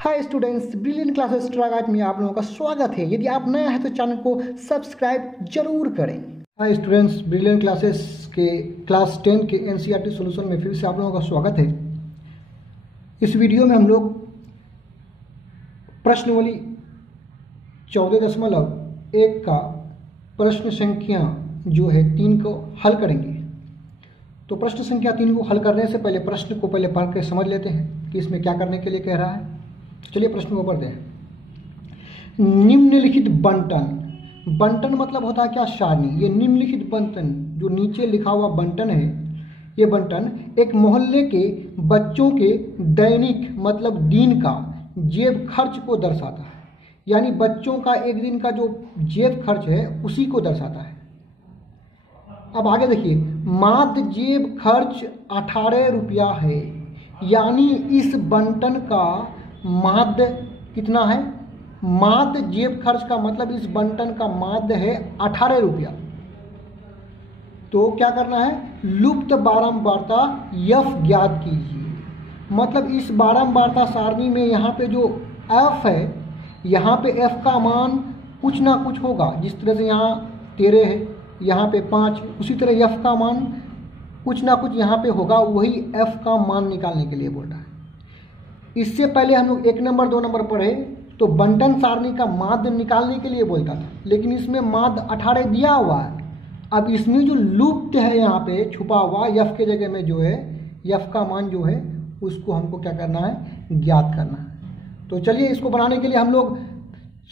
Hi students, brilliant classes स्ट्रागाट में आप लोगों का स्वागत है। यदि आप नए हैं तो चैनल को सब्सक्राइब जरूर करें। हाय स्टूडेंट्स, ब्रिलियंट क्लासेस के क्लास 10 के एनसीईआरटी सॉल्यूशन में फिर से आप लोगों का स्वागत है। इस वीडियो में हम लोग प्रश्नावली 14.1 का प्रश्न संख्या जो है 3 को हल करेंगे। तो प्रश्न संख्या 3 को हल करने से पहले प्रश्न को पहले पढ़ के समझ लेते हैं कि इसमें क्या करने के लिए कह रहा है। चलिए प्रश्न को पढ़ते हैं। निम्नलिखित बंटन, बंटन मतलब होता है क्या, सारणी। ये निम्नलिखित बंटन जो नीचे लिखा हुआ बंटन है, ये बंटन एक मोहल्ले के बच्चों के दैनिक मतलब दिन का जेब खर्च को दर्शाता है। यानी बच्चों का एक दिन का जो जेब खर्च है उसी को दर्शाता है। अब आगे देखिए, मात्र जेब खर्च 18 रुपया है। यानी इस बंटन का माध्य कितना है, माध्य जेब खर्च का मतलब इस बंटन का माध्य है 18 रुपया। तो क्या करना है, लुप्त बारंबारता एफ ज्ञात कीजिए। मतलब इस बारंबारता सारणी में यहाँ पे जो एफ है, यहाँ पे एफ का मान कुछ ना कुछ होगा। जिस तरह से यहाँ 13 है, यहाँ पे 5, उसी तरह एफ का मान कुछ ना कुछ यहाँ पे होगा। वही एफ का मान निकालने के लिए बोल रहा है। इससे पहले हम लोग 1 नंबर 2 नंबर पढ़े तो बंटन सारणी का माध्य निकालने के लिए बोलता था, लेकिन इसमें माध्य 18 दिया हुआ है। अब इसमें जो लुप्त है यहाँ पे छुपा हुआ एफ के जगह में जो है एफ का मान जो है उसको हमको क्या करना है, ज्ञात करना है। तो चलिए इसको बनाने के लिए हम लोग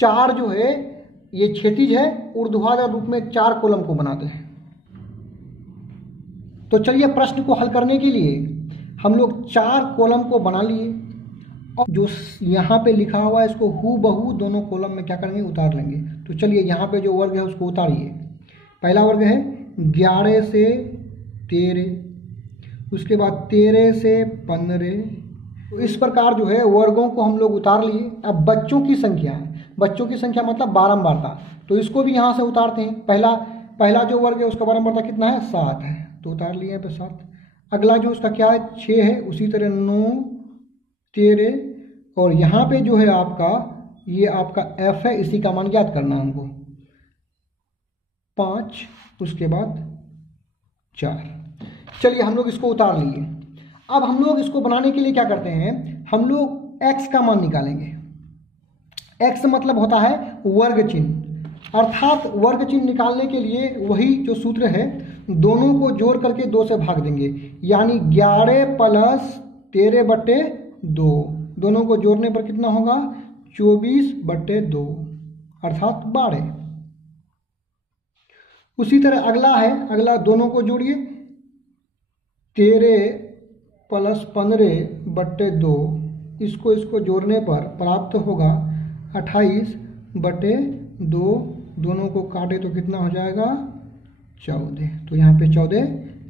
4 जो है ये क्षैतिज है, ऊर्ध्वाधर रूप में 4 कॉलम को बनाते हैं। तो चलिए प्रश्न को हल करने के लिए हम लोग 4 कॉलम को बना लिए और जो यहाँ पे लिखा हुआ है इसको हूबहू दोनों कॉलम में क्या करेंगे, उतार लेंगे। तो चलिए यहाँ पे जो वर्ग है उसको उतारिए। पहला वर्ग है 11 से 13, उसके बाद 13 से 15। तो इस प्रकार जो है वर्गों को हम लोग उतार लिए। अब बच्चों की संख्या है, बच्चों की संख्या मतलब बारंबारता, तो इसको भी यहाँ से उतारते हैं। पहला जो वर्ग है उसका बारंबारता कितना है, 7 है, तो उतार लिए यहाँ पे 7। अगला जो उसका क्या है, 6 है, उसी तरह 9, 13 और यहाँ पे जो है आपका ये आपका एफ है, इसी का मान ज्ञात करना हमको। 5, उसके बाद 4। चलिए हम लोग इसको उतार लिए। अब हम लोग इसको बनाने के लिए क्या करते हैं, हम लोग x का मान निकालेंगे। x मतलब होता है वर्ग चिन्ह, अर्थात वर्ग चिन्ह निकालने के लिए वही जो सूत्र है, दोनों को जोड़ करके 2 से भाग देंगे। यानी 11 + 13/2, दोनों को जोड़ने पर कितना होगा, 24/2 अर्थात 12। उसी तरह अगला है, अगला दोनों को जोड़िए, 13 + 15/2, इसको जोड़ने पर प्राप्त होगा 28/2, दोनों को काटे तो कितना हो जाएगा, 14। तो यहाँ पे 14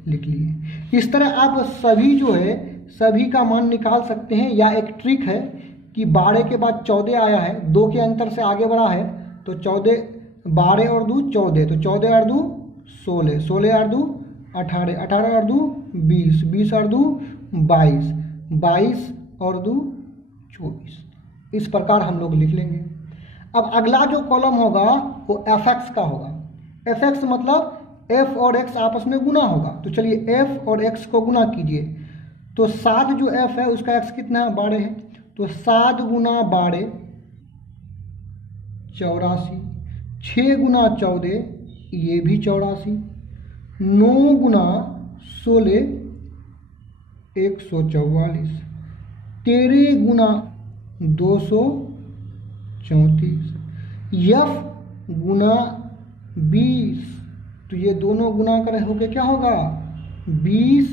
लिख लिए। इस तरह आप सभी जो है सभी का मान निकाल सकते हैं। या एक ट्रिक है कि 12 के बाद 14 आया है, 2 के अंतर से आगे बढ़ा है, तो 14, 12 और 2 14, तो 14 और 2 16, 16 और 2 18, 18 और 2 20, 20 और 2 22, 22 और 2 24। इस प्रकार हम लोग लिख लेंगे। अब अगला जो कॉलम होगा वो एफ एक्स का होगा। एफ एक्स मतलब एफ और एक्स आपस में गुना होगा। तो चलिए एफ और एक्स को गुना कीजिए। तो 7 जो एफ है उसका एक्स कितना है, 12 है, तो 7 × 12 84, 6 × 14 ये भी 84, 9 × 16 144, 13 × 234, एफ × 20, तो ये दोनों गुना करे होके क्या होगा, 20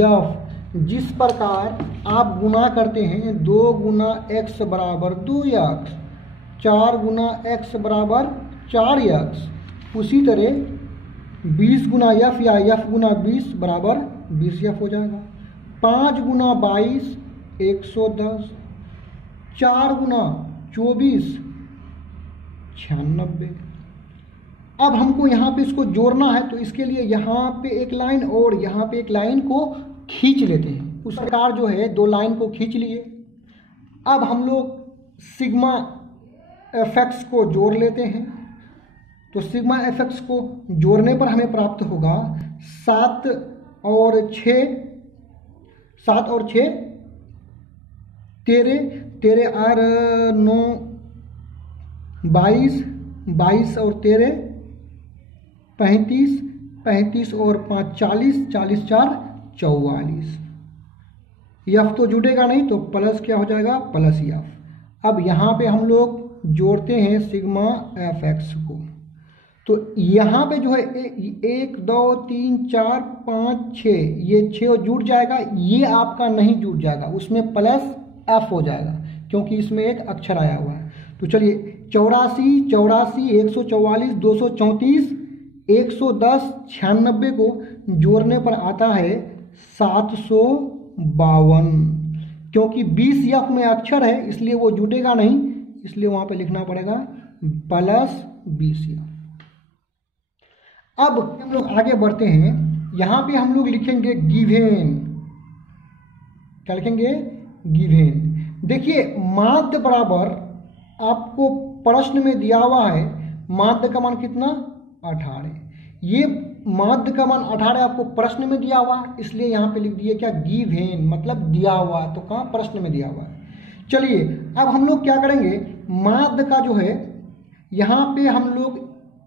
एफ। जिस प्रकार आप गुना करते हैं 2 × x = 2x, 4 × x = 4x, उसी तरह 20 × f या f × 20 = 20f हो जाएगा। 5 × 22 110, 4 × 24 96। अब हमको यहाँ पे इसको जोड़ना है, तो इसके लिए यहाँ पे एक लाइन और यहाँ पे एक लाइन को खींच लेते हैं। उस प्रकार जो है 2 लाइन को खींच लिए। अब हम लोग सिग्मा एफ एक्स को जोड़ लेते हैं। तो सिग्मा एफ एक्स को जोड़ने पर हमें प्राप्त होगा 7 और 6 13 और 9 22 और 13 35 और 5 40 4 44। यफ तो जुड़ेगा नहीं तो प्लस क्या हो जाएगा, प्लस यफ। अब यहाँ पे हम लोग जोड़ते हैं सिग्मा एफ एक्स को। तो यहाँ पे जो है 1 2 3 4 5 6 ये 6 जुड़ जाएगा, ये आपका नहीं जुड़ जाएगा, उसमें प्लस एफ हो जाएगा क्योंकि इसमें एक अक्षर आया हुआ है। तो चलिए 84 144 234 110 96 को जोड़ने पर आता है 752। क्योंकि 20 यफ में अक्षर है इसलिए वो जुटेगा नहीं, इसलिए वहां पे लिखना पड़ेगा प्लस 20 यफ। अब हम लोग आगे बढ़ते हैं, यहां पे हम लोग लिखेंगे गिवेन। क्या लिखेंगे, गिवेन। देखिए माध्य बराबर आपको प्रश्न में दिया हुआ है, माध्य का मान कितना 18। ये माध्य का मान 18 आपको प्रश्न में दिया हुआ है, इसलिए यहाँ पे लिख दिए क्या, गिवेन, मतलब दिया हुआ है। तो कहाँ, प्रश्न में दिया हुआ है। चलिए अब हम लोग क्या करेंगे, माध्य का जो है यहाँ पे हम लोग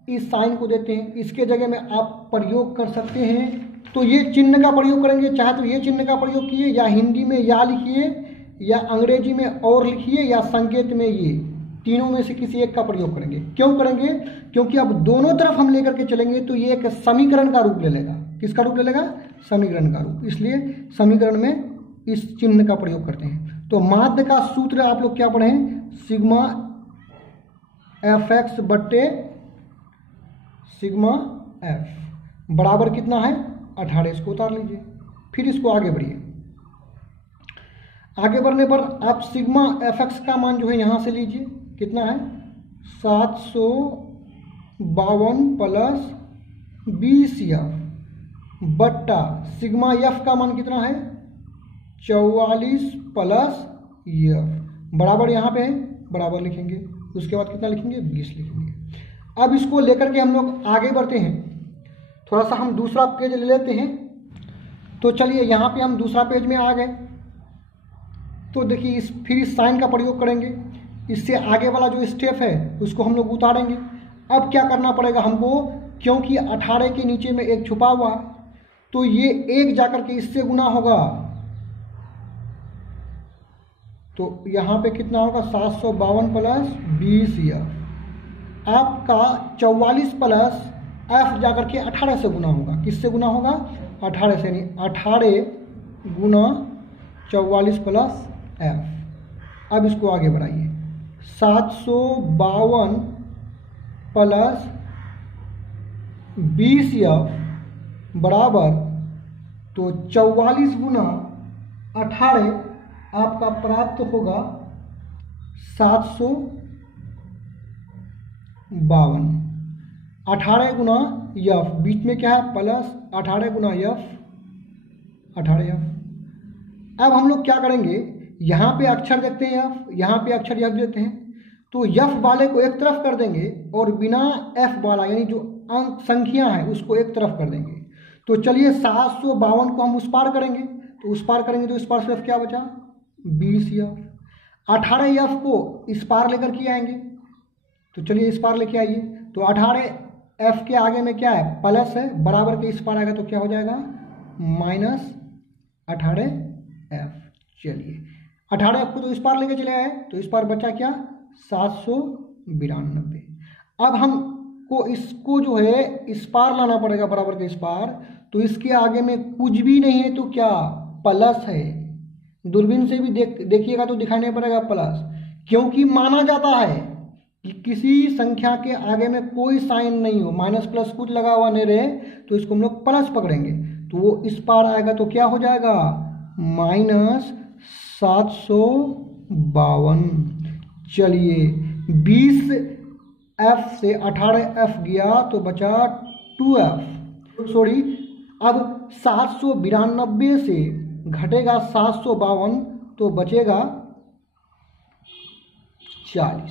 इस साइन को देते हैं, इसके जगह में आप प्रयोग कर सकते हैं। तो ये चिन्ह का प्रयोग करेंगे, चाहे तो ये चिन्ह का प्रयोग किए, या हिंदी में या लिखिए, या अंग्रेजी में और लिखिए, या संकेत में ये तीनों में से किसी एक का प्रयोग करेंगे। क्यों करेंगे, क्योंकि अब दोनों तरफ हम लेकर के चलेंगे तो ये एक समीकरण का रूप ले लेगा। किसका रूप ले लेगा, समीकरण का रूप। इसलिए समीकरण में इस चिन्ह का प्रयोग करते हैं। तो माध्य का सूत्र आप लोग क्या पढ़े, सिग्मा एफ एक्स बट्टे सिग्मा एफ बराबर कितना है 18। इसको उतार लीजिए, फिर इसको आगे बढ़िए। आगे बढ़ने पर आप सिग्मा एफ एक्स का मान जो है यहां से लीजिए, कितना है 752 प्लस 20 यफ बट्टा सिग्मा एफ का मान कितना है 44 प्लस यफ बराबर यहाँ पे है, बराबर लिखेंगे। उसके बाद कितना लिखेंगे, 20 लिखेंगे। अब इसको लेकर के हम लोग आगे बढ़ते हैं। थोड़ा सा हम दूसरा पेज ले लेते हैं। तो चलिए यहाँ पे हम दूसरा पेज में आ गए। तो देखिए फिर इस साइन का प्रयोग करेंगे, इससे आगे वाला जो स्टेप है उसको हम लोग उतारेंगे। अब क्या करना पड़ेगा हमको, क्योंकि 18 के नीचे में एक छुपा हुआ है, तो ये एक जाकर के इससे गुना होगा। तो यहाँ पे कितना होगा 752 प्लस 20 यफ। आपका 44 प्लस एफ जाकर के 18 से गुना होगा। किससे गुना होगा, 18 से, नहीं 18 गुना 44 प्लस एफ। अब इसको आगे बढ़ाइए, 752 प्लस 20 एफ बराबर, तो 44 गुना 18 आपका प्राप्त होगा 752। 18 गुना यफ, बीच में क्या है प्लस, 18 गुना यफ 18 यफ। अब हम लोग क्या करेंगे, यहाँ पे अक्षर देखते हैं यफ, यहाँ पे अक्षर यफ देते हैं। तो यफ वाले को एक तरफ कर देंगे और बिना एफ वाला यानी जो अंक संख्या है उसको एक तरफ कर देंगे। तो चलिए 752 को हम उस पार करेंगे, तो उस पार करेंगे तो इस पार सिर्फ क्या बचा 20 यफ। 18 यफ को इस पार लेकर के आएंगे, तो चलिए इस पार लेके आइए। तो 18 एफ के आगे में क्या है प्लस है, बराबर के इस पार आएगा तो क्या हो जाएगा माइनस 18 एफ। चलिए 18 एफ को तो इस पार लेके चले आए, तो इस पार बचा क्या 792। अब हमको इसको जो है इस पार लाना पड़ेगा, बराबर के इस पार। तो इसके आगे में कुछ भी नहीं है तो क्या प्लस है। दूरबीन से भी देखिएगा तो दिखाई नहीं पड़ेगा प्लस, क्योंकि माना जाता है कि किसी संख्या के आगे में कोई साइन नहीं हो, माइनस प्लस कुछ लगा हुआ नहीं रहे, तो इसको हम लोग प्लस पकड़ेंगे। तो वो इस पार आएगा तो क्या हो जाएगा माइनस 752। चलिए 20 एफ से 18 एफ गया तो बचा 2 एफ। सॉरी, अब 792 से घटेगा 752 तो बचेगा 40।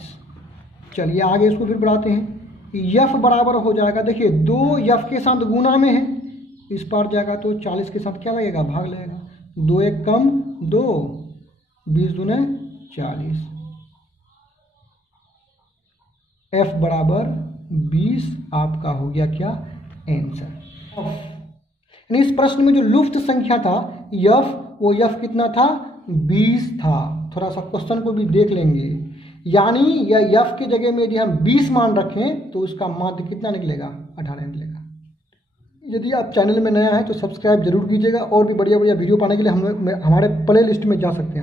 चलिए आगे इसको फिर बढ़ाते हैं। यफ बराबर हो जाएगा, देखिए 2 यफ के साथ गुना में है, इस पार जाएगा तो 40 के साथ क्या लगेगा, भाग लगेगा। 2 एक कम 2, 20 दूने 40। एफ बराबर 20 आपका हो गया क्या, आंसर। इस प्रश्न में जो लुफ्त संख्या था यफ, वो यफ कितना था, 20 था। थोड़ा सा क्वेश्चन को भी देख लेंगे, यानी यह यफ की जगह में यदि हम 20 मान रखें तो उसका माध्य कितना निकलेगा, 18 निकलेगा। यदि आप चैनल में नया है तो सब्सक्राइब जरूर कीजिएगा, और भी बढ़िया बढ़िया वीडियो पाने के लिए हमारे प्ले लिस्ट में जा सकते हैं।